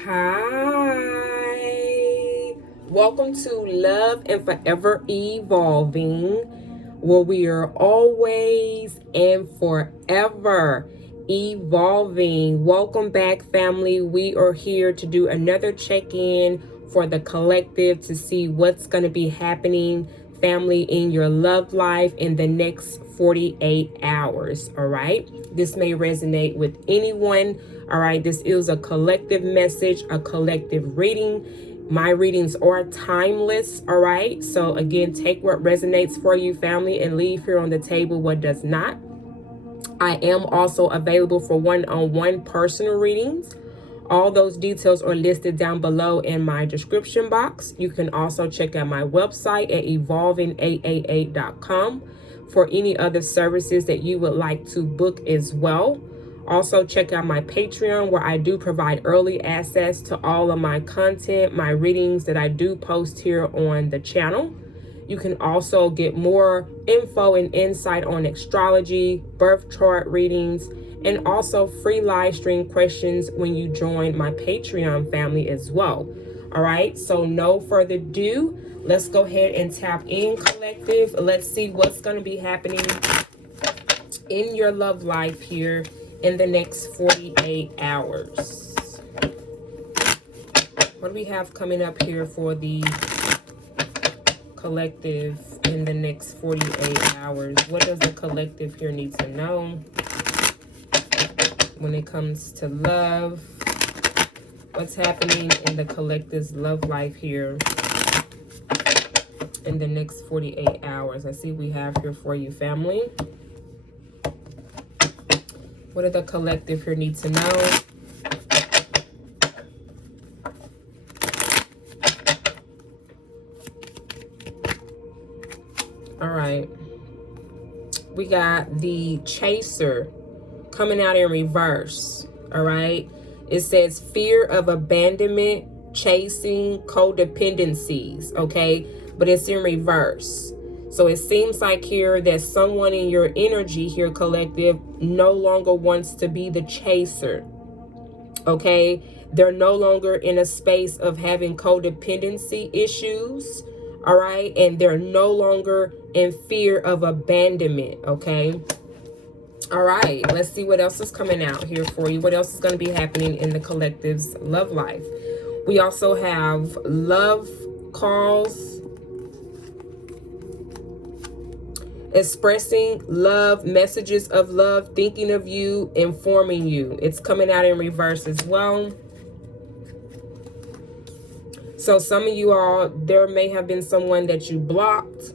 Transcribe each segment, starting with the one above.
Hi, welcome to Love and Forever Evolving, where we are always and forever evolving. Welcome back, family. We are here to do another check-in for the collective to see what's going to be happening, family, in your love life in the next 48 hours. All right, this may resonate with anyone. All right, this is a collective message, a collective reading. My readings are timeless. All right, so again, take what resonates for you, family, and leave here on the table what does not. I am also available for one-on-one personal readings. All those details are listed down below in my description box. You can also check out my website at evolving888.com for any other services that you would like to book as well. Also, check out my Patreon, where I do provide early access to all of my content, my readings that I do post here on the channel. You can also get more info and insight on astrology, birth chart readings, and also free live stream questions when you join my Patreon family as well. All right, so no further ado, let's go ahead and tap in, collective. Let's see what's going to be happening in your love life here in the next 48 hours. What do we have coming up here for the collective in the next 48 hours? What does the collective here need to know when it comes to love? What's happening in the collective's love life here in the next 48 hours? I see we have here for you, family. What do the collective here need to know? All right. We got the Chaser coming out in reverse. All right. It says fear of abandonment, chasing, codependencies. Okay. But it's in reverse. So it seems like here that someone in your energy here, collective, no longer wants to be the chaser. Okay. They're no longer in a space of having codependency issues. All right. And they're no longer in fear of abandonment. Okay. All right. Let's see what else is coming out here for you. What else is going to be happening in the collective's love life? We also have love calls, expressing love, messages of love, thinking of you, informing you. It's coming out in reverse as well. So some of you all, there may have been someone that you blocked,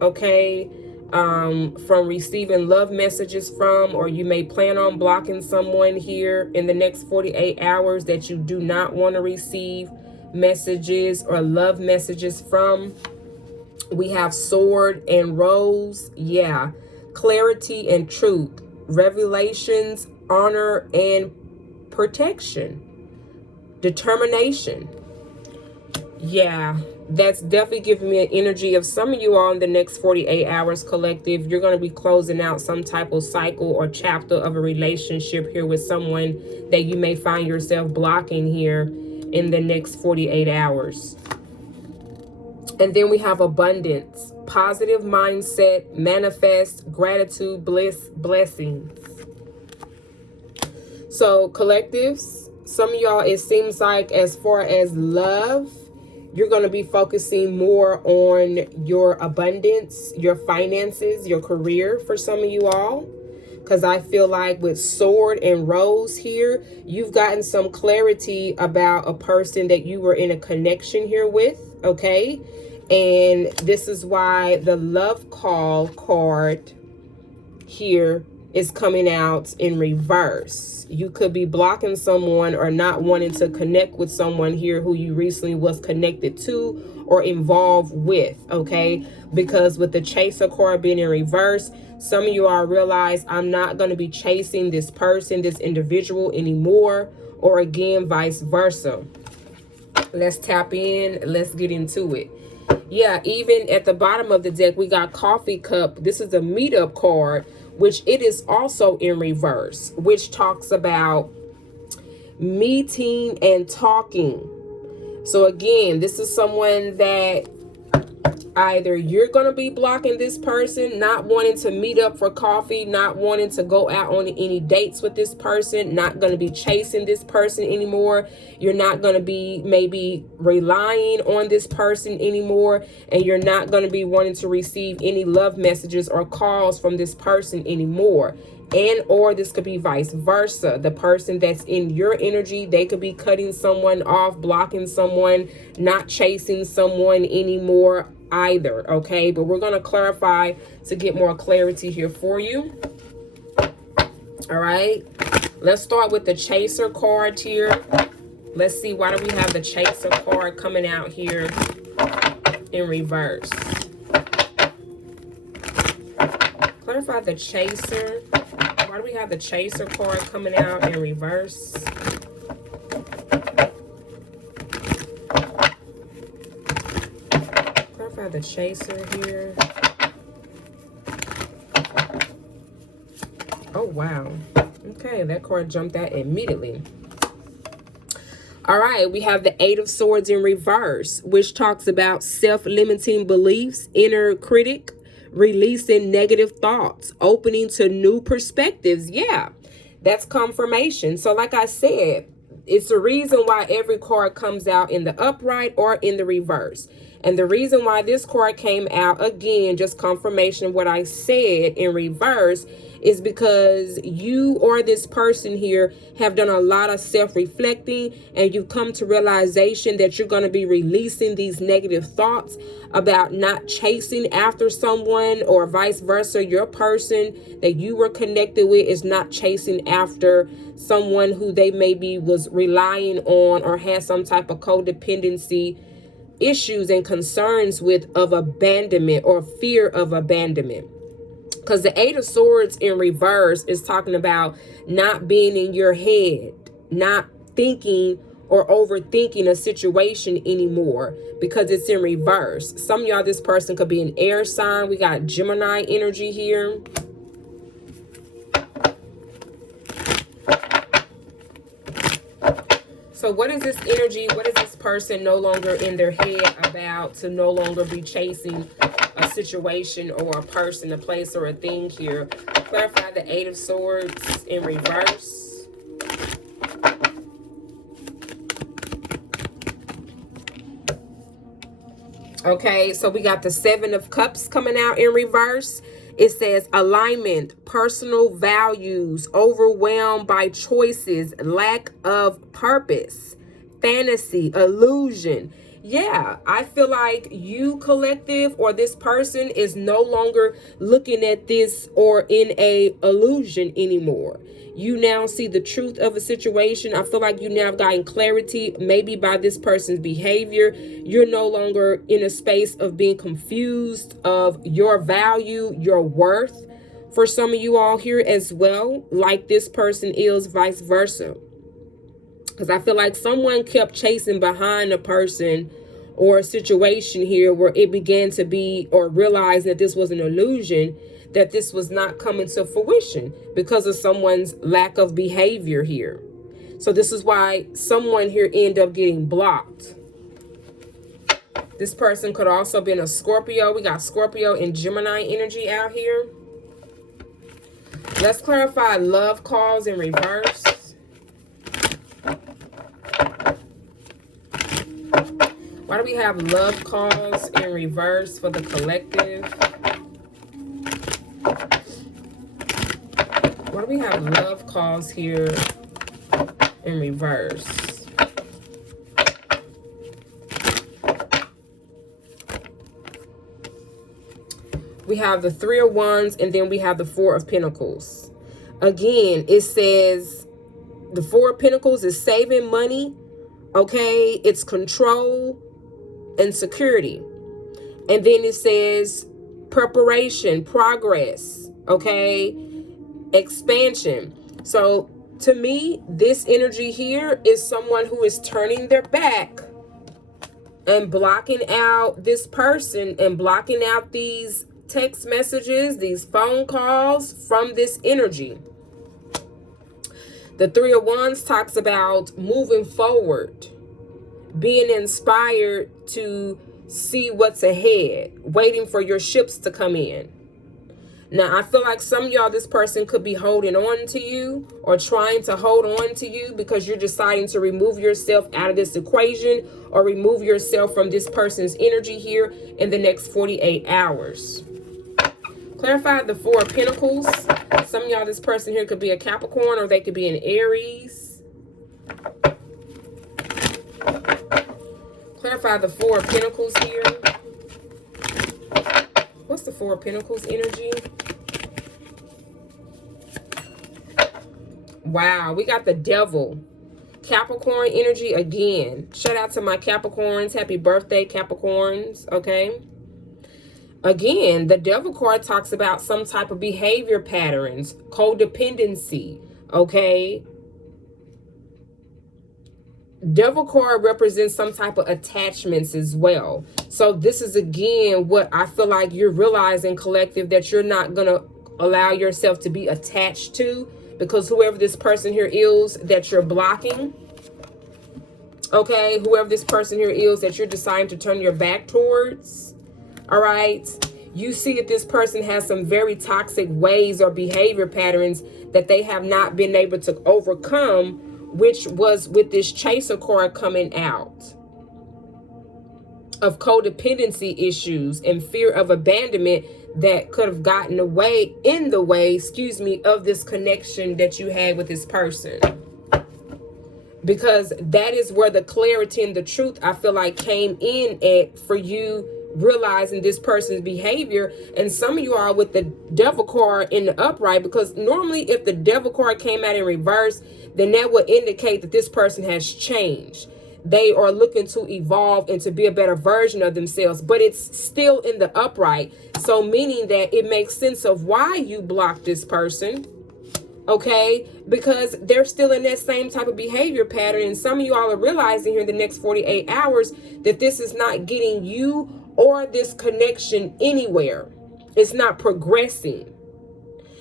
okay, from receiving love messages from, or you may plan on blocking someone here in the next 48 hours that you do not want to receive messages or love messages from. We have sword and rose. Yeah. Clarity and truth. Revelations, honor, and protection. Determination. Yeah. That's definitely giving me an energy of some of you all in the next 48 hours, collective. You're going to be closing out some type of cycle or chapter of a relationship here with someone that you may find yourself blocking here in the next 48 hours. And then we have abundance, positive mindset, manifest, gratitude, bliss, blessings. So collectives, some of y'all, it seems like as far as love, you're going to be focusing more on your abundance, your finances, your career for some of you all. Because I feel like with sword and rose here, you've gotten some clarity about a person that you were in a connection here with, okay? And this is why the love call card here is coming out in reverse. You could be blocking someone or not wanting to connect with someone here who you recently was connected to or involved with, okay? Because with the chaser card being in reverse, some of you all realize I'm not going to be chasing this person, this individual anymore, or again, vice versa. Let's tap in. Let's get into it. Yeah, even at the bottom of the deck, we got coffee cup. This is a meetup card, which it is also in reverse, which talks about meeting and talking. So again, this is someone that either you're going to be blocking this person, not wanting to meet up for coffee, not wanting to go out on any dates with this person, not going to be chasing this person anymore. You're not going to be maybe relying on this person anymore, and you're not going to be wanting to receive any love messages or calls from this person anymore. And or this could be vice versa. The person that's in your energy, they could be cutting someone off, blocking someone, not chasing someone anymore either. Okay, but we're going to clarify to get more clarity here for you. All right, let's start with the chaser card here. Let's see, why do we have the chaser card coming out here in reverse? Clarify the chaser. Why do we have the chaser card coming out in reverse? Clarify the chaser here. Oh, wow. Okay, that card jumped out immediately. All right, we have the Eight of Swords in reverse, which talks about self-limiting beliefs, inner critic, releasing negative thoughts, opening to new perspectives. Yeah, that's confirmation. So like I said, it's the reason why every card comes out in the upright or in the reverse. And the reason why this card came out, again, just confirmation of what I said in reverse, is because you or this person here have done a lot of self-reflecting, and you've come to realization that you're going to be releasing these negative thoughts about not chasing after someone, or vice versa. Your person that you were connected with is not chasing after someone who they maybe was relying on or had some type of codependency issues and concerns with, of abandonment or fear of abandonment. Because the Eight of Swords in reverse is talking about not being in your head, not thinking or overthinking a situation anymore, because it's in reverse. Some of y'all, this person could be an air sign. We got Gemini energy here. So what is this energy? What is this person no longer in their head about, to no longer be chasing a situation or a person, a place, or a thing here? Clarify the Eight of Swords in reverse. Okay, so we got the Seven of Cups coming out in reverse. It says alignment, personal values, overwhelmed by choices, lack of purpose, fantasy, illusion. Yeah, I feel like you, collective, or this person is no longer looking at this or in a illusion anymore. You now see the truth of a situation. I feel like you now have gotten clarity, maybe by this person's behavior. You're no longer in a space of being confused of your value, your worth. For some of you all here as well, like this person is, vice versa. Because I feel like someone kept chasing behind a person or a situation here where it began to be, or realized that this was an illusion, that this was not coming to fruition because of someone's lack of behavior here. So this is why someone here ended up getting blocked. This person could also have been a Scorpio. We got Scorpio and Gemini energy out here. Let's clarify love calls in reverse. Why do we have love calls in reverse for the collective? Why do we have love calls here in reverse? We have the Three of Wands, and then we have the Four of Pentacles. Again, it says the Four of Pentacles is saving money, okay? It's control and security. And then it says preparation, progress, okay? Expansion. So to me, this energy here is someone who is turning their back and blocking out this person and blocking out these text messages, these phone calls from this energy. The Three of Wands talks about moving forward, being inspired to see what's ahead, waiting for your ships to come in. Now, I feel like some of y'all, this person could be holding on to you or trying to hold on to you because you're deciding to remove yourself out of this equation or remove yourself from this person's energy here in the next 48 hours. Clarify the Four of Pentacles. Some of y'all, this person here could be a Capricorn or they could be an Aries. Clarify the Four of Pentacles here. What's the Four of Pentacles energy? Wow, we got the Devil. Capricorn energy again. Shout out to my Capricorns. Happy birthday, Capricorns. Okay. Again, the Devil card talks about some type of behavior patterns, codependency. Okay. Devil card represents some type of attachments as well. So this is again what I feel like you're realizing, collective, that you're not going to allow yourself to be attached to, because whoever this person here is that you're blocking, okay, whoever this person here is that you're deciding to turn your back towards, all right, you see that this person has some very toxic ways or behavior patterns that they have not been able to overcome, which was with this Chaser card coming out of codependency issues and fear of abandonment that could have gotten in the way, of this connection that you had with this person. Because that is where the clarity and the truth, I feel like, came in at for you, realizing this person's behavior. And some of you are with the Devil card in the upright, because normally if the Devil card came out in reverse, then that would indicate that this person has changed. They are looking to evolve and to be a better version of themselves, but it's still in the upright. So meaning that it makes sense of why you blocked this person. Okay, because they're still in that same type of behavior pattern. And some of you all are realizing here in the next 48 hours that this is not getting you or this connection anywhere. It's not progressing.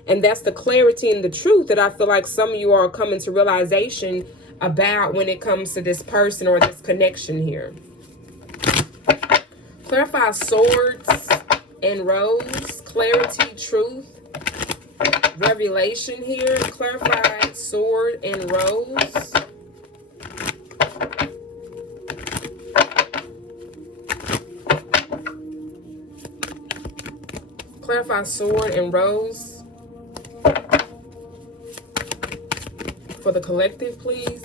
And that's the clarity and the truth that I feel like some of you are coming to realization about when it comes to this person or this connection here. Clarify Swords and Rose. Clarity, truth, revelation here. Clarify Sword and Rose. Clarify Sword and Rose for the collective, please.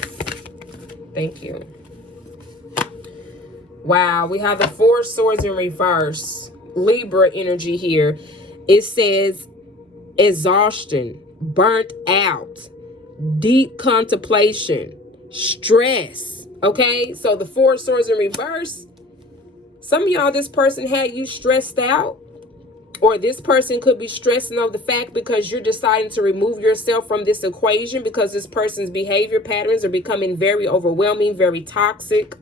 Thank you. Wow, we have the Four of Swords in reverse. Libra energy here. It says exhaustion, burnt out, deep contemplation, stress. Okay, so the Four of Swords in reverse. Some of y'all, this person had you stressed out. Or this person could be stressing over the fact because you're deciding to remove yourself from this equation because this person's behavior patterns are becoming very overwhelming, very toxic.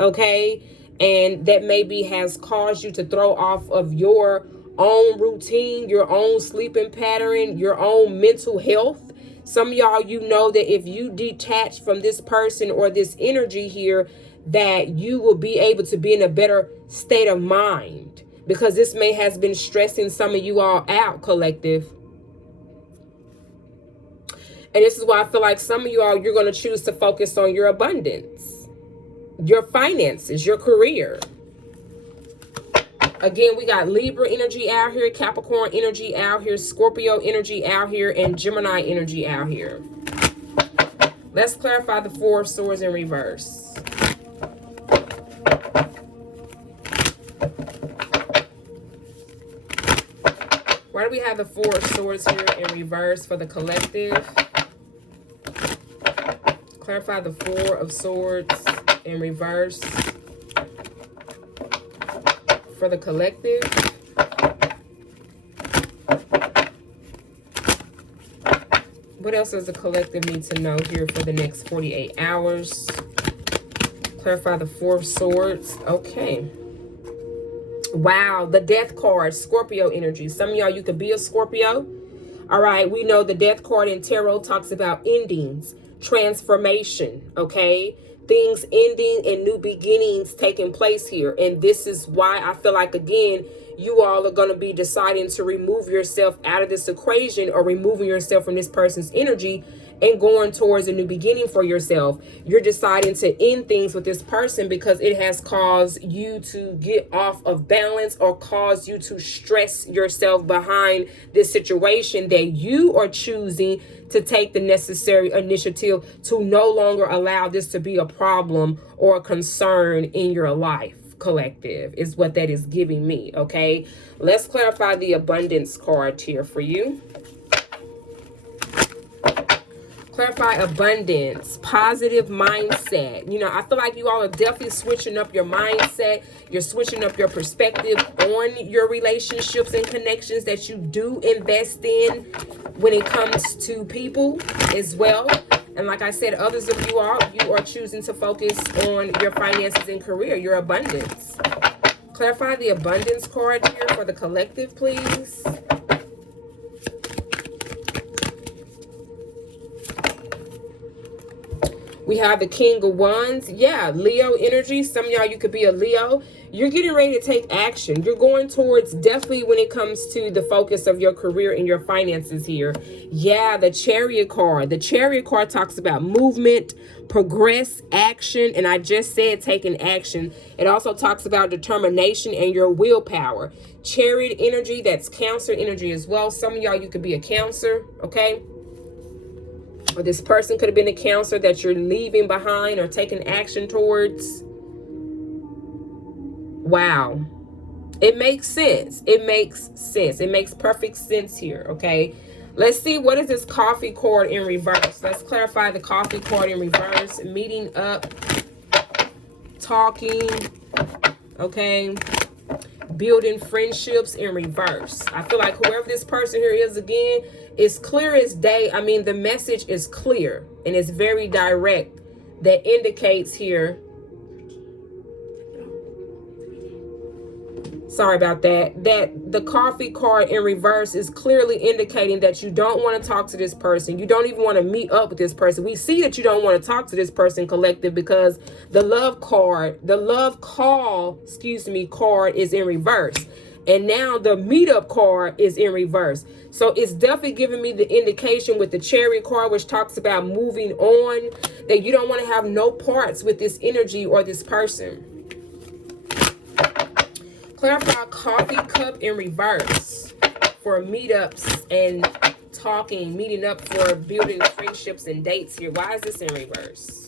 Okay. And that maybe has caused you to throw off of your own routine, your own sleeping pattern, your own mental health. Some of y'all, you know that if you detach from this person or this energy here, that you will be able to be in a better state of mind. Because this may has been stressing some of you all out, collective. And this is why I feel like some of you all, you're going to choose to focus on your abundance, your finances, your career. Again, we got Libra energy out here, Capricorn energy out here, Scorpio energy out here, and Gemini energy out here. Let's clarify the Four of Swords in reverse. Why do we have the Four of Swords here in reverse for the collective? Clarify the Four of Swords in reverse for the collective. What else does the collective need to know here for the next 48 hours? Clarify the Four of Swords. Okay. Wow, the Death card, Scorpio energy. Some of y'all, you could be a Scorpio. All right, we know the death card in tarot talks about endings, transformation, okay? Things ending and new beginnings taking place here. And this is why I feel like, again, you all are going to be deciding to remove yourself out of this equation, or removing yourself from this person's energy and going towards a new beginning for yourself. You're deciding to end things with this person because it has caused you to get off of balance, or caused you to stress yourself behind this situation, that you are choosing to take the necessary initiative to no longer allow this to be a problem or a concern in your life. Collective is what that is giving me. Okay, let's clarify the abundance card here for you. Clarify abundance, positive mindset. You know, I feel like you all are definitely switching up your mindset. You're switching up your perspective on your relationships and connections that you do invest in when it comes to people as well. And like I said, others of you are choosing to focus on your finances and career, your abundance. Clarify the abundance card here for the collective, please. We have the King of Wands. Yeah, Leo energy. Some of y'all, you could be a Leo. You're getting ready to take action. You're going towards, definitely when it comes to the focus of your career and your finances here. Yeah, the Chariot card. The Chariot card talks about movement, progress, action. And I just said taking action. It also talks about determination and your willpower. Chariot energy, that's Cancer energy as well. Some of y'all, you could be a Cancer, okay? Or this person could have been a Cancer that you're leaving behind or taking action towards. Wow. It makes sense. It makes sense. It makes perfect sense here, okay? Let's see, what is this Coffee card in reverse? Let's clarify the Coffee card in reverse. Meeting up, talking, okay? Building friendships in reverse. I feel like whoever this person here is, again, is clear as day. I mean, the message is clear and it's very direct. That indicates here, sorry about that, that the Coffee card in reverse is clearly indicating that you don't want to talk to this person. You don't even want to meet up with this person. We see that you don't want to talk to this person, collective, because the love card, the love call, card is in reverse. And now the meetup card is in reverse. So it's definitely giving me the indication with the Chariot card, which talks about moving on, that you don't want to have no parts with this energy or this person. Clarify Coffee cup in reverse for meetups and talking, meeting up for building friendships and dates here. Why is this in reverse?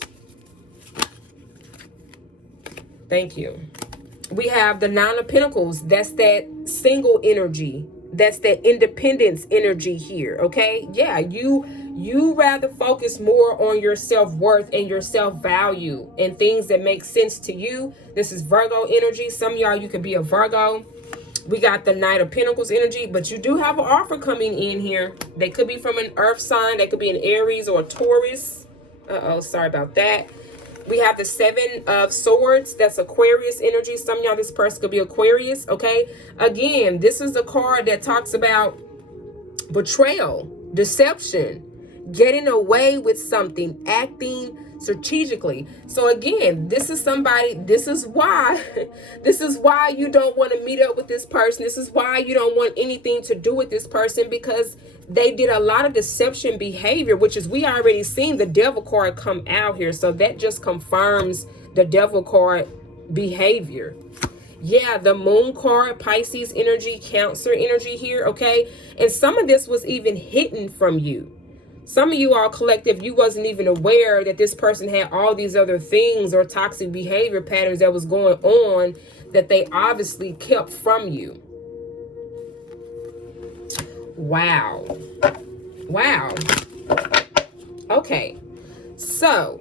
Thank you. We have the Nine of Pentacles. That's that single energy. That's that independence energy here, okay? Yeah, you rather focus more on your self-worth and your self-value and things that make sense to you. This is Virgo energy. Some of y'all, you could be a Virgo. We got the Knight of Pentacles energy, but you do have an offer coming in here. They could be from an earth sign. They could be an Aries or a Taurus. Uh-oh, sorry about that. We have the Seven of Swords. That's Aquarius energy. Some of y'all, this person could be Aquarius, okay? Again, this is the card that talks about betrayal, deception, getting away with something, acting strategically. So again, this is somebody, this is why you don't want to meet up with this person. This is why you don't want anything to do with this person, because they did a lot of deception behavior, which is, we already seen the Devil card come out here. So that just confirms the Devil card behavior. Yeah, the Moon card, Pisces energy, Cancer energy here, okay? And some of this was even hidden from you. Some of you all, collective, you wasn't even aware that this person had all these other things or toxic behavior patterns that was going on that they obviously kept from you. Wow. Wow. Okay. So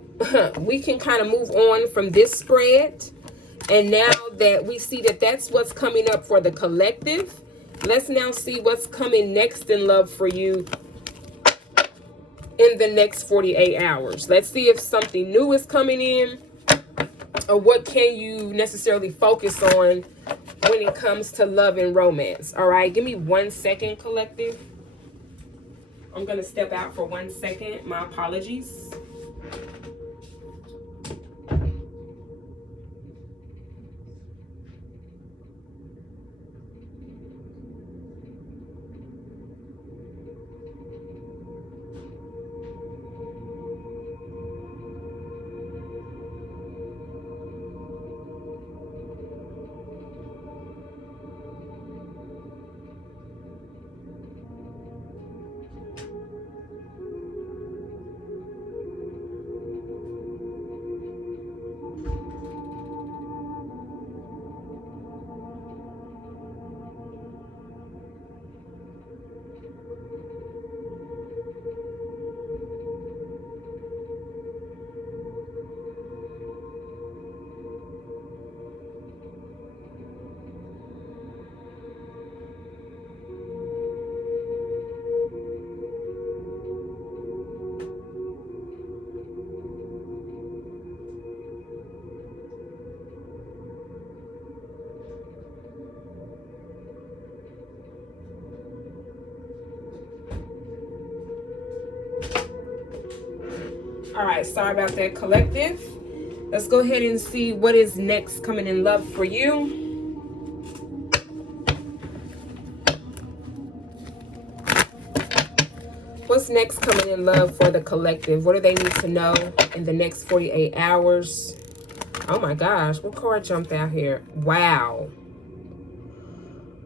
we can kind of move on from this spread. And now that we see that that's what's coming up for the collective, let's now see what's coming next in love for you in the next 48 hours. Let's see if something new is coming in, or what can you necessarily focus on when it comes to love and romance. All right, give me 1 second, collective. I'm going to step out for 1 second. My apologies. All right, sorry about that, collective. Let's go ahead and see what is next coming in love for you. What's next coming in love for the collective? What do they need to know in the next 48 hours? Oh my gosh, what card jumped out here? Wow.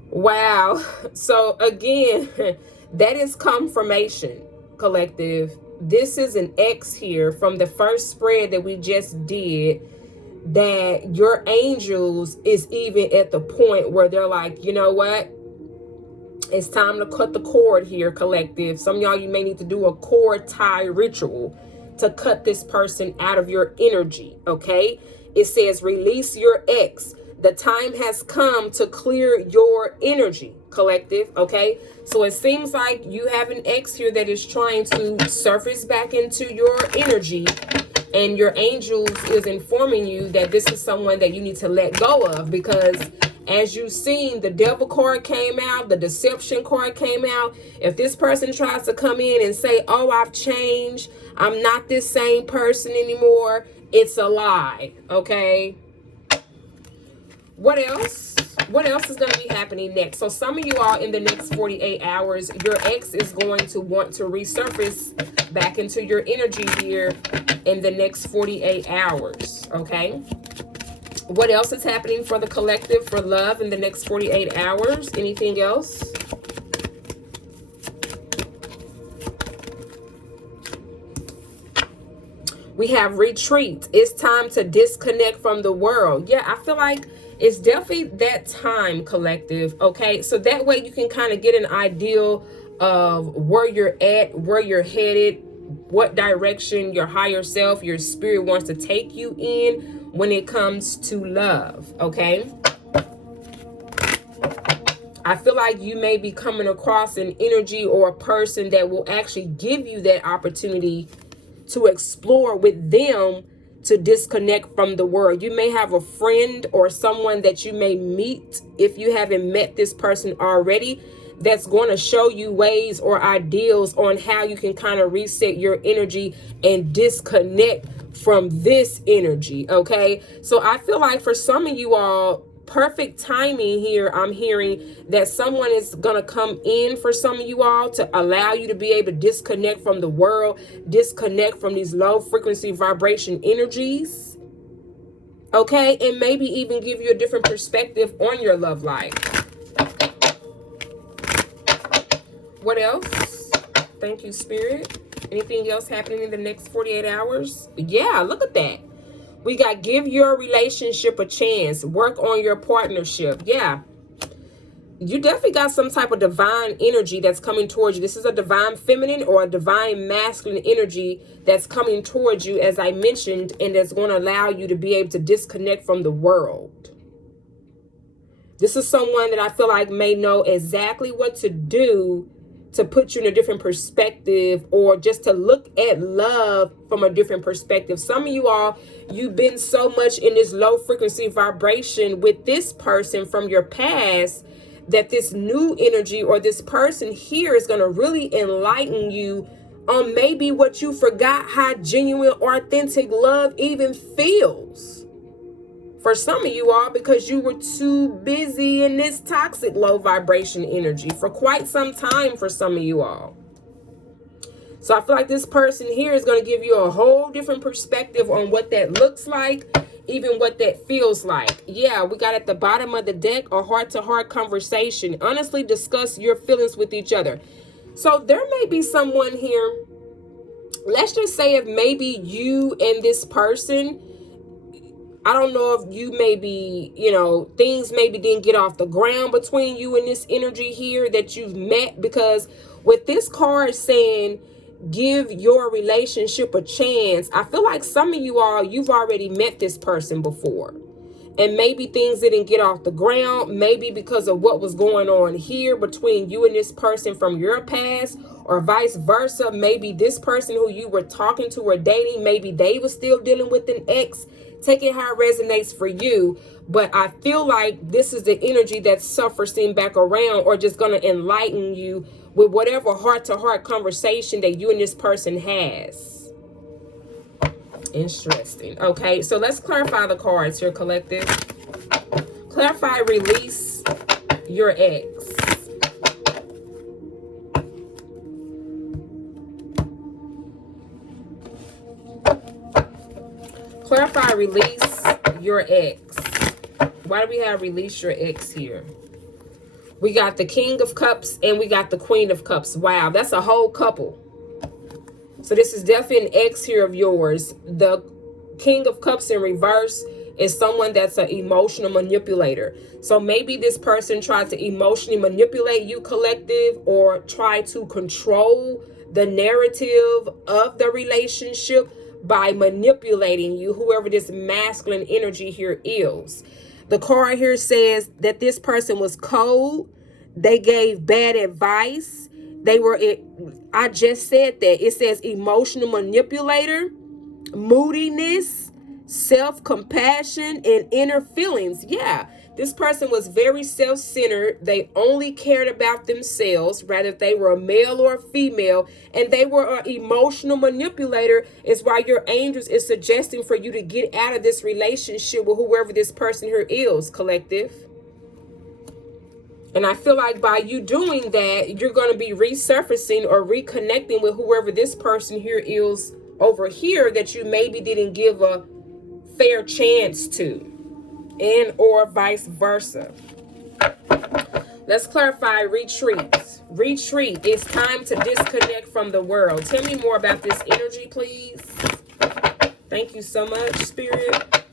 Wow. So again, that is confirmation, collective. This is an X here from the first spread that we just did, that your angels is even at the point where they're like, you know what? It's time to cut the cord here, collective. Some of y'all, you may need to do a cord tie ritual to cut this person out of your energy, okay? It says release your ex. The time has come to clear your energy, collective, okay? So it seems like you have an ex here that is trying to surface back into your energy, and your angels is informing you that this is someone that you need to let go of, because as you've seen, the devil card came out, the deception card came out. If this person tries to come in and say, oh, I've changed, I'm not this same person anymore, it's a lie, okay? What else? What else is going to be happening next? So some of you all, in the next 48 hours, your ex is going to want to resurface back into your energy here in the next 48 hours, okay? What else is happening for the collective for love in the next 48 hours? Anything else? We have retreat. It's time to disconnect from the world. Yeah, I feel like it's definitely that time, collective, okay? So that way you can kind of get an idea of where you're at, where you're headed, what direction your higher self, your spirit wants to take you in when it comes to love, okay? I feel like you may be coming across an energy or a person that will actually give you that opportunity to explore with them, to disconnect from the world. You may have a friend or someone that you may meet, if you haven't met this person already, that's going to show you ways or ideals on how you can kind of reset your energy and disconnect from this energy, okay? So I feel like for some of you all, perfect timing here. I'm hearing that someone is going to come in for some of you all to allow you to be able to disconnect from the world, disconnect from these low frequency vibration energies, okay? And maybe even give you a different perspective on your love life. What else? Thank you, Spirit. Anything else happening in the next 48 hours? Yeah, look at that. We got give your relationship a chance. Work on your partnership. Yeah. You definitely got some type of divine energy that's coming towards you. This is a divine feminine or a divine masculine energy that's coming towards you, as I mentioned, and that's going to allow you to be able to disconnect from the world. This is someone that I feel like may know exactly what to do to put you in a different perspective, or just to look at love from a different perspective. Some of you all, you've been so much in this low frequency vibration with this person from your past that this new energy or this person here is going to really enlighten you on maybe what you forgot how genuine, authentic love even feels. For some of you all, because you were too busy in this toxic low vibration energy for quite some time for some of you all. So I feel like this person here is going to give you a whole different perspective on what that looks like, even what that feels like. Yeah, we got at the bottom of the deck a heart-to-heart conversation. Honestly, discuss your feelings with each other. So there may be someone here, let's just say if maybe you and this person, I don't know if you maybe, things maybe didn't get off the ground between you and this energy here that you've met, because with this card saying give your relationship a chance, I feel like some of you all, you've already met this person before. And maybe things didn't get off the ground, maybe because of what was going on here between you and this person from your past, or vice versa. Maybe this person who you were talking to or dating, maybe they were still dealing with an ex. Take it how it resonates for you. But I feel like this is the energy that's surfacing back around, or just going to enlighten you with whatever heart-to-heart conversation that you and this person has. Interesting. Okay, so let's clarify the cards here, collective. Clarify, release your ex. Clarify, release your ex. Why do we have release your ex here? We got the King of Cups and we got the Queen of Cups. Wow, that's a whole couple. So this is definitely an ex here of yours. The King of Cups in reverse is someone that's an emotional manipulator. So maybe this person tried to emotionally manipulate you, collective, or try to control the narrative of the relationship by manipulating you, whoever this masculine energy here is. The card here says that this person was cold. They gave bad advice. They were, I just said that. It says emotional manipulator, moodiness, self-compassion, and inner feelings. Yeah, this person was very self-centered. They only cared about themselves, rather if they were a male or a female, and they were an emotional manipulator. Is why your angels is suggesting for you to get out of this relationship with whoever this person here is, collective. And I feel like by you doing that, you're going to be resurfacing or reconnecting with whoever this person here is over here that you maybe didn't give a fair chance to, and or vice versa. Let's clarify retreat. Retreat. It's time to disconnect from the world. Tell me more about this energy, please. Thank you so much, Spirit.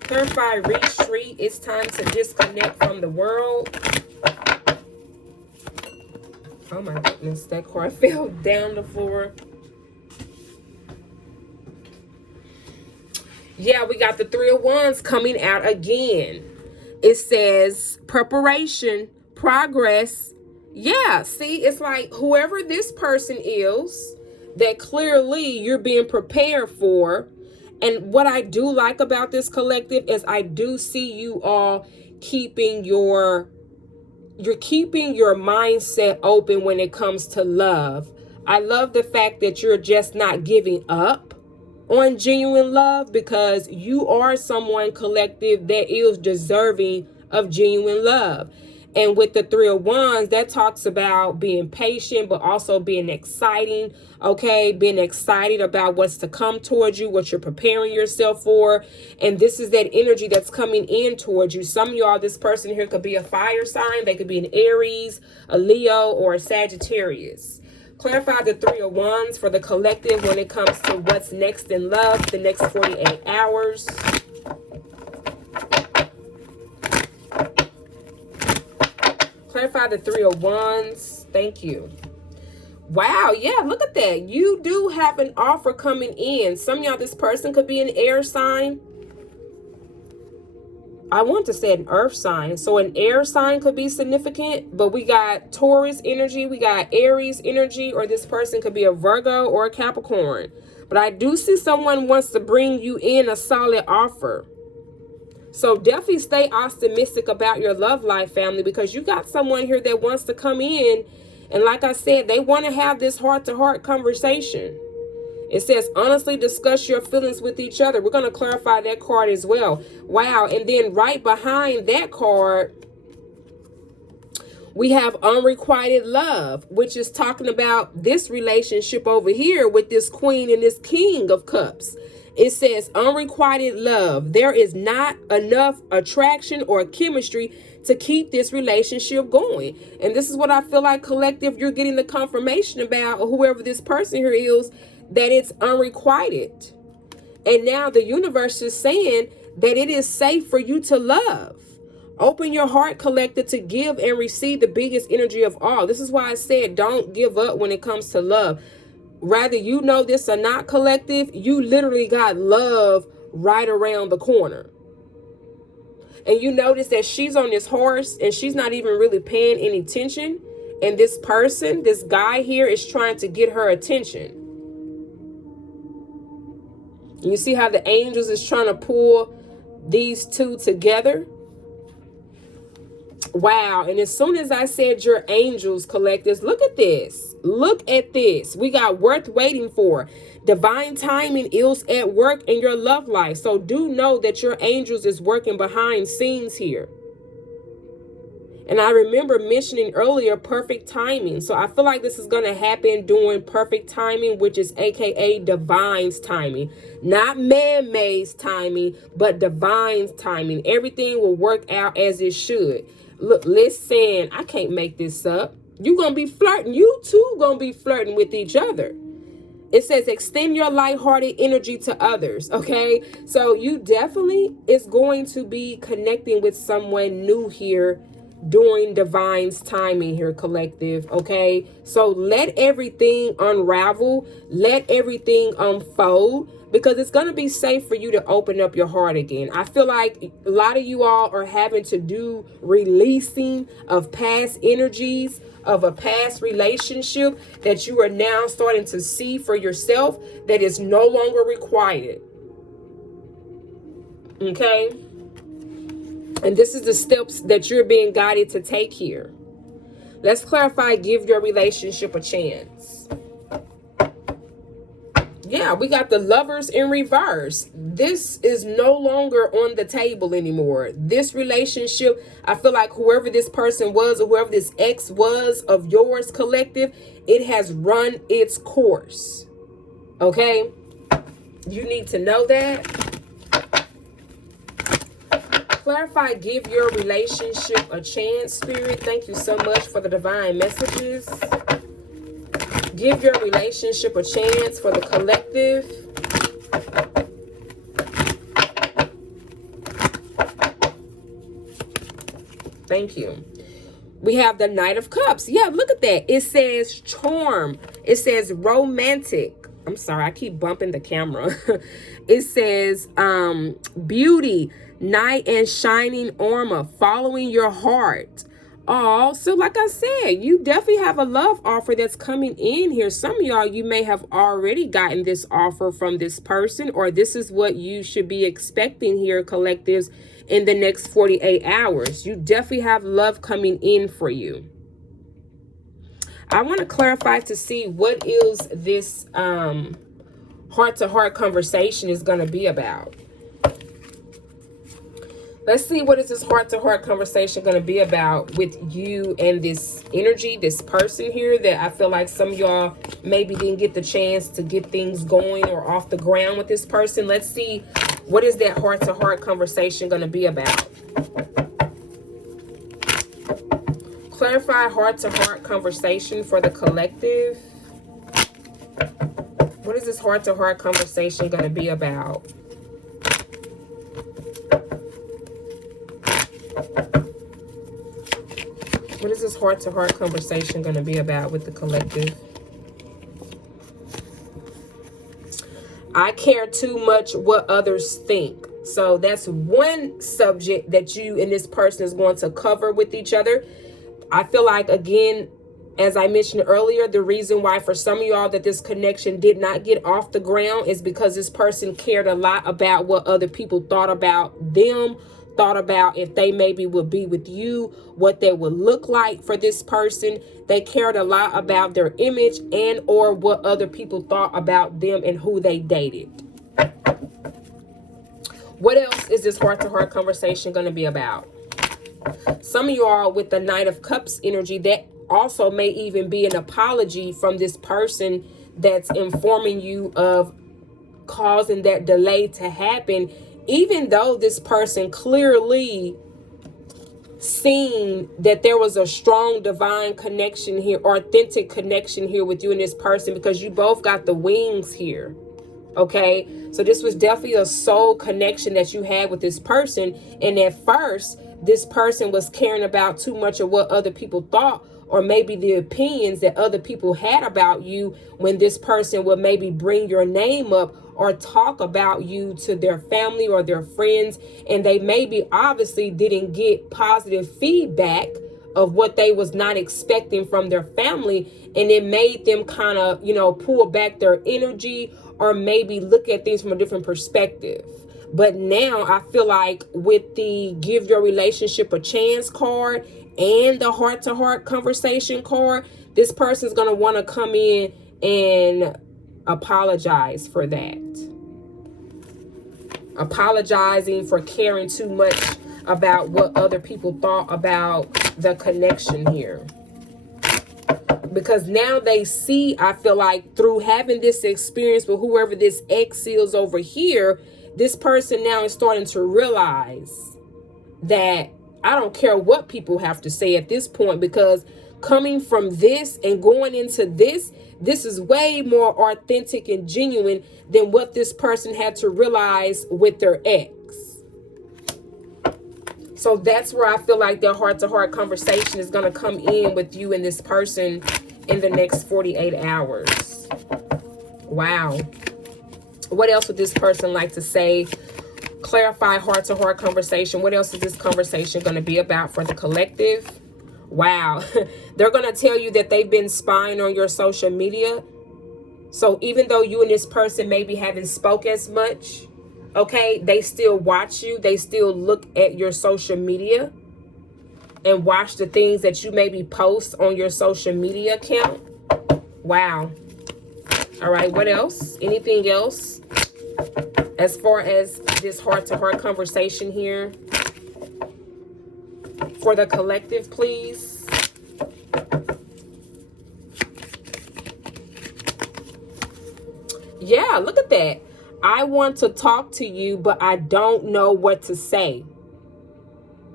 Clarify retreat. It's time to disconnect from the world. Oh my goodness, that card fell down the floor. Yeah, we got the Three of Wands coming out again. It says preparation, progress. Yeah, see, it's like whoever this person is that clearly you're being prepared for. And what I do like about this collective is I do see you all keeping your mindset open when it comes to love. I love the fact that you're just not giving up on genuine love, because you are someone, collective, that is deserving of genuine love. And with the Three of Wands, that talks about being patient, but also being exciting, okay? Being excited about what's to come towards you, what you're preparing yourself for. And this is that energy that's coming in towards you. Some of y'all, this person here could be a fire sign. They could be an Aries, a Leo, or a Sagittarius. Clarify the Three of Wands for the collective when it comes to what's next in love, the next 48 hours. Clarify the Three of Wands. Thank you. Wow, yeah, look at that. You do have an offer coming in. Some of y'all, this person could be an air sign. I want to say an earth sign. So an air sign could be significant, but we got Taurus energy, we got Aries energy, or this person could be a Virgo or a Capricorn. But I do see someone wants to bring you in a solid offer. So definitely stay optimistic about your love life, family, because you got someone here that wants to come in. And like I said, they want to have this heart-to-heart conversation. It says, honestly discuss your feelings with each other. We're going to clarify that card as well. Wow. And then right behind that card, we have unrequited love, which is talking about this relationship over here with this queen and this king of cups. It says unrequited love. There is not enough attraction or chemistry to keep this relationship going. And this is what I feel like, collective, you're getting the confirmation about, or whoever this person here is, that it's unrequited. And now the universe is saying that it is safe for you to love. Open your heart, collective, to give and receive the biggest energy of all. This is why I said don't give up when it comes to love. Rather you know this or not, collective, you literally got love right around the corner. And you notice that she's on this horse and she's not even really paying any attention. And this person, this guy here, is trying to get her attention. And you see how the angels is trying to pull these two together? Wow. And as soon as I said your angels, collectives, look at this. Look at this. We got worth waiting for. Divine timing is at work in your love life. So do know that your angels is working behind scenes here. And I remember mentioning earlier perfect timing. So I feel like this is going to happen during perfect timing, which is AKA divine's timing. Not man-made's timing, but divine's timing. Everything will work out as it should. Look, listen, I can't make this up. You're going to be flirting. You two going to be flirting with each other. It says extend your lighthearted energy to others, okay? So you definitely is going to be connecting with someone new here during divine's timing here, collective, okay? So let everything unravel. Let everything unfold, because it's going to be safe for you to open up your heart again. I feel like a lot of you all are having to do releasing of past energies, of a past relationship that you are now starting to see for yourself that is no longer required. Okay? And this is the steps that you're being guided to take here. Let's clarify, give your relationship a chance. Yeah, we got the Lovers in reverse. This is no longer on the table anymore. This relationship, I feel like whoever this person was or whoever this ex was of yours, collective, it has run its course. Okay? You need to know that. Clarify, give your relationship a chance, Spirit. Thank you so much for the divine messages. Give your relationship a chance for the collective. Thank you. We have the Knight of Cups. Yeah, look at that. It says charm. It says romantic. I'm sorry, I keep bumping the camera. It says beauty, knight and shining armor, following your heart. Oh, so like I said, you definitely have a love offer that's coming in here. Some of y'all, you may have already gotten this offer from this person, or this is what you should be expecting here, collectives, in the next 48 hours. You definitely have love coming in for you. I want to clarify to see what is this heart-to-heart conversation is going to be about. Let's see, what is this heart-to-heart conversation going to be about with you and this energy, this person here that I feel like some of y'all maybe didn't get the chance to get things going or off the ground with this person. Let's see, what is that heart-to-heart conversation going to be about? Clarify heart-to-heart conversation for the collective. What is this heart-to-heart conversation going to be about? What is this heart-to-heart conversation going to be about with the collective? I care too much what others think. So that's one subject that you and this person is going to cover with each other. I feel like, again, as I mentioned earlier, the reason why for some of y'all that this connection did not get off the ground is because this person cared a lot about what other people thought about them, thought about if they maybe would be with you, what they would look like for this person. They cared a lot about their image and or what other people thought about them and who they dated. What else is this heart-to-heart conversation going to be about? Some of you are with the Knight of Cups energy. That also may even be an apology from this person that's informing you of causing that delay to happen, even though this person clearly seen that there was a strong divine connection here, authentic connection here with you and this person, because you both got the wings here. Okay, so this was definitely a soul connection that you had with this person. And at first, this person was caring about too much of what other people thought, or maybe the opinions that other people had about you, when this person would maybe bring your name up or talk about you to their family or their friends. And they maybe obviously didn't get positive feedback of what they was not expecting from their family. And it made them kind of, pull back their energy, or maybe look at things from a different perspective. But now I feel like with the Give Your Relationship a Chance card and the heart-to-heart conversation card, this person's going to want to come in and apologize for that. Apologizing for caring too much about what other people thought about the connection here. Because now they see, I feel like, through having this experience with whoever this ex is over here, this person now is starting to realize that I don't care what people have to say at this point, because coming from this and going into this is way more authentic and genuine than what this person had to realize with their ex. So that's where I feel like their heart-to-heart conversation is going to come in with you and this person in the next 48 hours. Wow. What else would this person like to say? Clarify heart-to-heart conversation. What else is this conversation going to be about for the collective? Wow. They're going to tell you that they've been spying on your social media. So even though you and this person maybe haven't spoke as much, okay, they still watch you. They still look at your social media and watch the things that you maybe post on your social media account. Wow. All right, what else? Anything else as far as this heart-to-heart conversation here for the collective, please? Yeah, look at that. I want to talk to you, but I don't know what to say.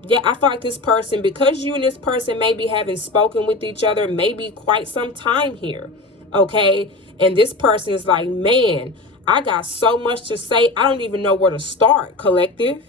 Yeah, I feel like this person, because you and this person maybe haven't spoken with each other maybe quite some time here, okay? And this person is like, man, I got so much to say. I don't even know where to start, collective,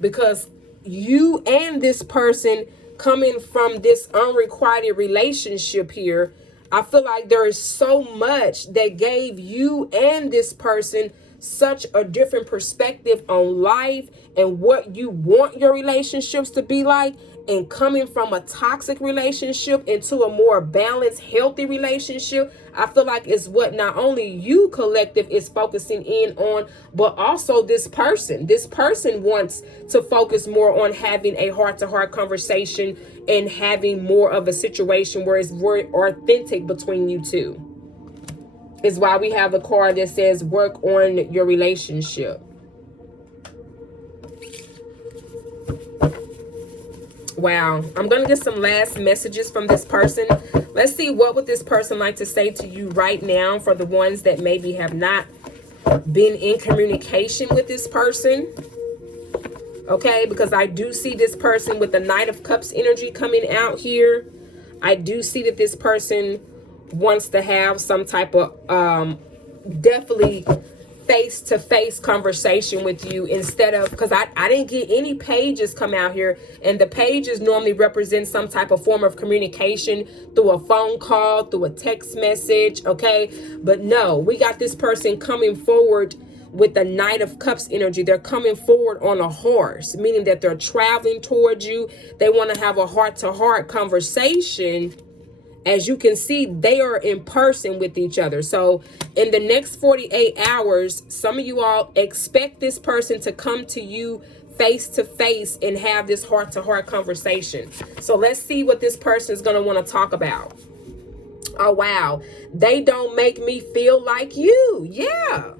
because you and this person coming from this unrequited relationship here, I feel like there is so much that gave you and this person such a different perspective on life and what you want your relationships to be like, and coming from a toxic relationship into a more balanced, healthy relationship. I feel like it's what not only you, collective, is focusing in on, but also this person. This person wants to focus more on having a heart-to-heart conversation and having more of a situation where it's very authentic between you two. Is why we have the card that says work on your relationship. Wow. I'm going to get some last messages from this person. Let's see, what would this person like to say to you right now for the ones that maybe have not been in communication with this person. Okay, because I do see this person with the Knight of Cups energy coming out here. I do see that this person wants to have some type of definitely face-to-face conversation with you, instead of, because I didn't get any pages come out here, and the pages normally represent some type of form of communication through a phone call, through a text message, okay? But no, we got this person coming forward with the Knight of Cups energy. They're coming forward on a horse, meaning that they're traveling towards you. They want to have a heart-to-heart conversation As you can see, they are in person with each other. So in the next 48 hours, some of you all expect this person to come to you face to face and have this heart to heart conversation. So let's see what this person is going to want to talk about. Oh, wow. They don't make me feel like you. Yeah.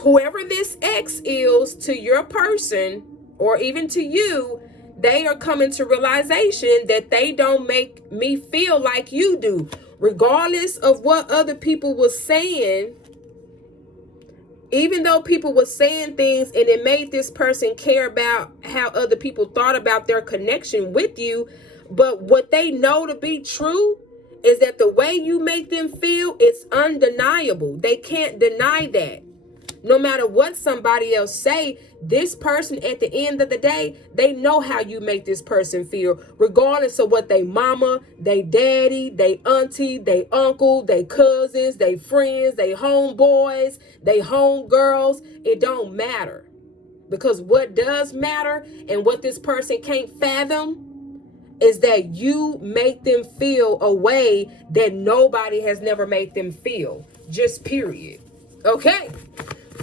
Whoever this ex is to your person, or even to you, they are coming to realization that they don't make me feel like you do. Regardless of what other people were saying, even though people were saying things and it made this person care about how other people thought about their connection with you, but what they know to be true is that the way you make them feel, it's undeniable. They can't deny that. No matter what somebody else say, this person at the end of the day, they know how you make this person feel, regardless of what they mama, they daddy, they auntie, they uncle, they cousins, they friends, they homeboys, they homegirls. It don't matter. Because what does matter and what this person can't fathom is that you make them feel a way that nobody has never made them feel. Just period. Okay?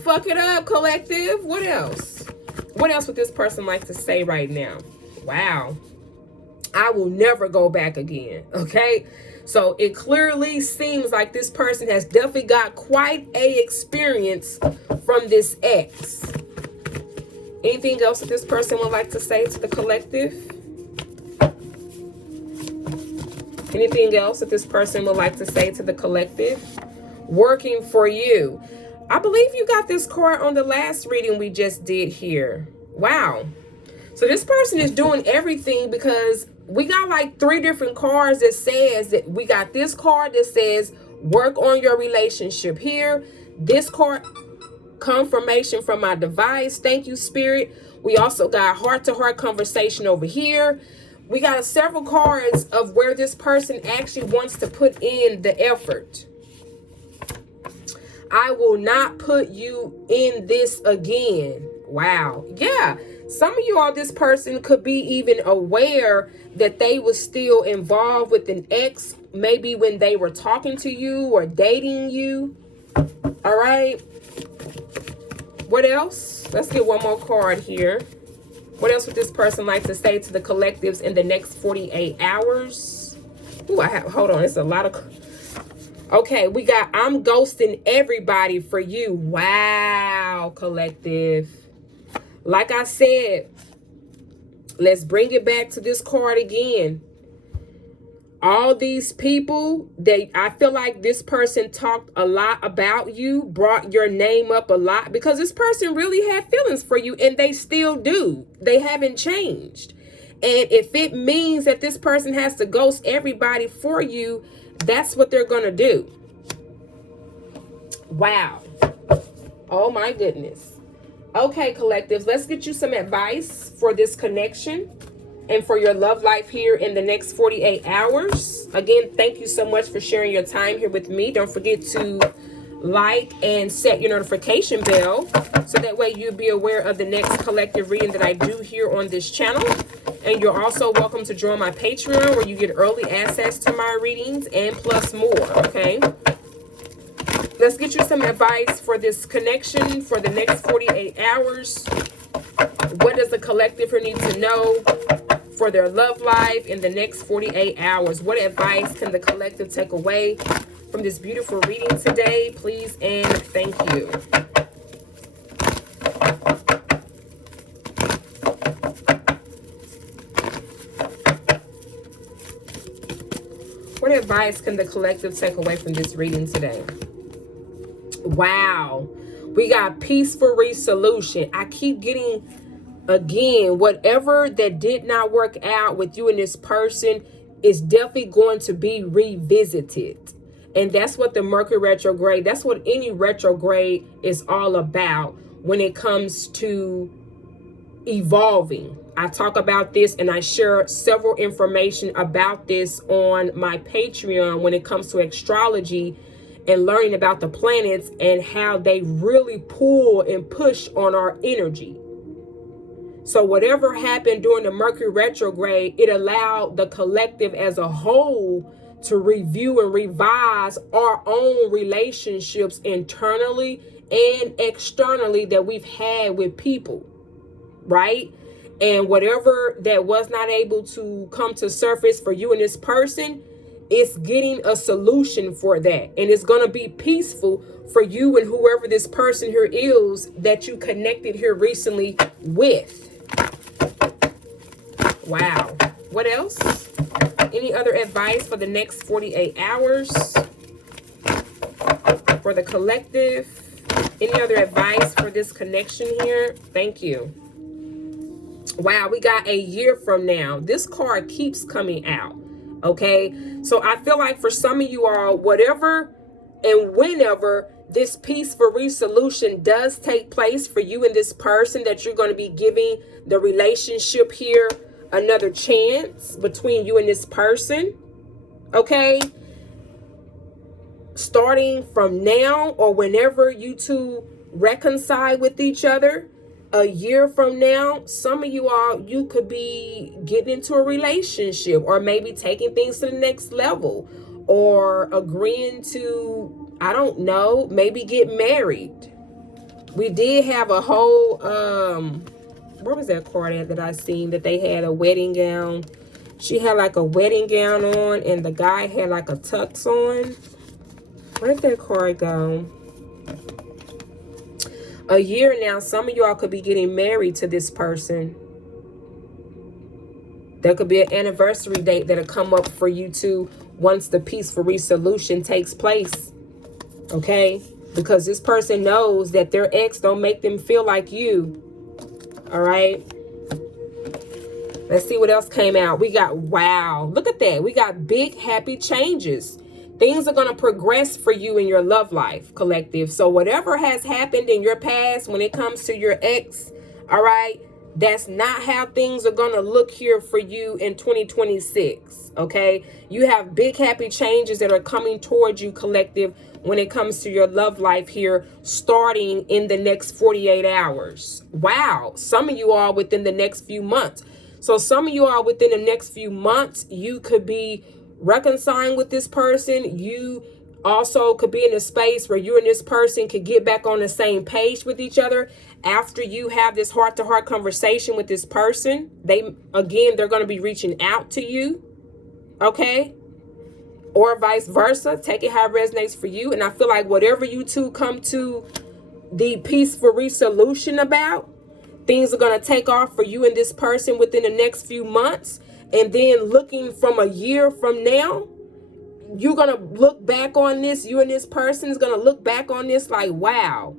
Fuck it up, collective. What else? What else would this person like to say right now? Wow. I will never go back again. Okay? So it clearly seems like this person has definitely got quite a experience from this ex. Anything else that this person would like to say to the collective? Anything else that this person would like to say to the collective? Working for you. I believe you got this card on the last reading we just did here. Wow. So this person is doing everything, because we got like 3 different cards that says that we got this card that says work on your relationship here. This card, confirmation from my device. Thank you, Spirit. We also got heart-to-heart conversation over here. We got several cards of where this person actually wants to put in the effort. I will not put you in this again. Wow. Yeah. Some of you all, this person could be even aware that they were still involved with an ex, maybe when they were talking to you or dating you. All right. What else? Let's get one more card here. What else would this person like to say to the collectives in the next 48 hours? Ooh, hold on. It's a lot of... Okay, we got I'm ghosting everybody for you. Wow, collective. Like I said, let's bring it back to this card again. All these people, I feel like this person talked a lot about you, brought your name up a lot, because this person really had feelings for you, and they still do. They haven't changed. And if it means that this person has to ghost everybody for you, that's what they're going to do. Wow. Oh my goodness. Okay, collectives, let's get you some advice for this connection and for your love life here in the next 48 hours. Again, thank you so much for sharing your time here with me. Don't forget to like and set your notification bell so that way you'll be aware of the next collective reading that I do here on this channel. And you're also welcome to join my Patreon, where you get early access to my readings and plus more, okay? Let's get you some advice for this connection for the next 48 hours. What does the collective need to know for their love life in the next 48 hours? What advice can the collective take away from this beautiful reading today? Please and thank you. What advice can the collective take away from this reading today? Wow. We got peaceful resolution. I keep getting, again, whatever that did not work out with you and this person is definitely going to be revisited. And that's what the Mercury retrograde, that's what any retrograde is all about when it comes to evolving. I talk about this and I share several information about this on my Patreon when it comes to astrology and learning about the planets and how they really pull and push on our energy. So whatever happened during the Mercury retrograde, it allowed the collective as a whole to review and revise our own relationships internally and externally that we've had with people, right? And whatever that was not able to come to surface for you and this person, it's getting a solution for that. And it's going to be peaceful for you and whoever this person here is that you connected here recently with. Wow. What else? Any other advice for the next 48 hours? For the collective? Any other advice for this connection here? Thank you. Wow, we got a year from now. This card keeps coming out. Okay, so I feel like for some of you all, whatever and whenever this peaceful resolution does take place for you and this person, that you're going to be giving the relationship here another chance between you and this person. Okay, starting from now or whenever you two reconcile with each other, a year from now, some of you all, you could be getting into a relationship or maybe taking things to the next level or agreeing to, I don't know, maybe get married. We did have a whole, where was that card at that I seen that they had a wedding gown? She had like a wedding gown on and the guy had like a tux on. Where did that card go? A year now, some of y'all could be getting married to this person. There could be an anniversary date that'll come up for you two once the peaceful resolution takes place. Okay? Because this person knows that their ex don't make them feel like you. All right? Let's see what else came out. We got, wow. Look at that. We got big, happy changes. Things are going to progress for you in your love life, collective. So whatever has happened in your past when it comes to your ex, all right, that's not how things are going to look here for you in 2026, okay? You have big, happy changes that are coming towards you, collective, when it comes to your love life here, starting in the next 48 hours. Wow. Some of you are within the next few months. So some of you are within the next few months, you could be reconciling with this person. You also could be in a space where you and this person could get back on the same page with each other after you have this heart-to-heart conversation with this person. They're going to be reaching out to you, okay? Or vice versa. Take it how it resonates for you. And I feel like whatever you two come to the peaceful resolution about, things are going to take off for you and this person within the next few months. And then looking from a year from now, you're going to look back on this. You and this person is going to look back on this like, wow,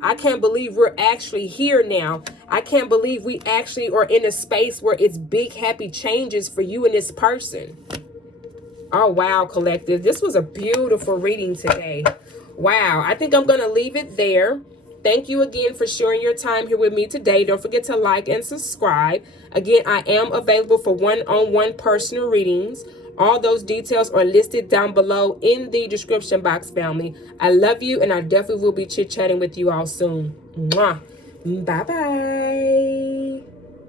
I can't believe we're actually here now. I can't believe we actually are in a space where it's big, happy changes for you and this person. Oh, wow, collective. This was a beautiful reading today. Wow. I think I'm going to leave it there. Thank you again for sharing your time here with me today. Don't forget to like and subscribe. Again, I am available for one-on-one personal readings. All those details are listed down below in the description box, family. I love you, and I definitely will be chit-chatting with you all soon. Mwah. Bye-bye.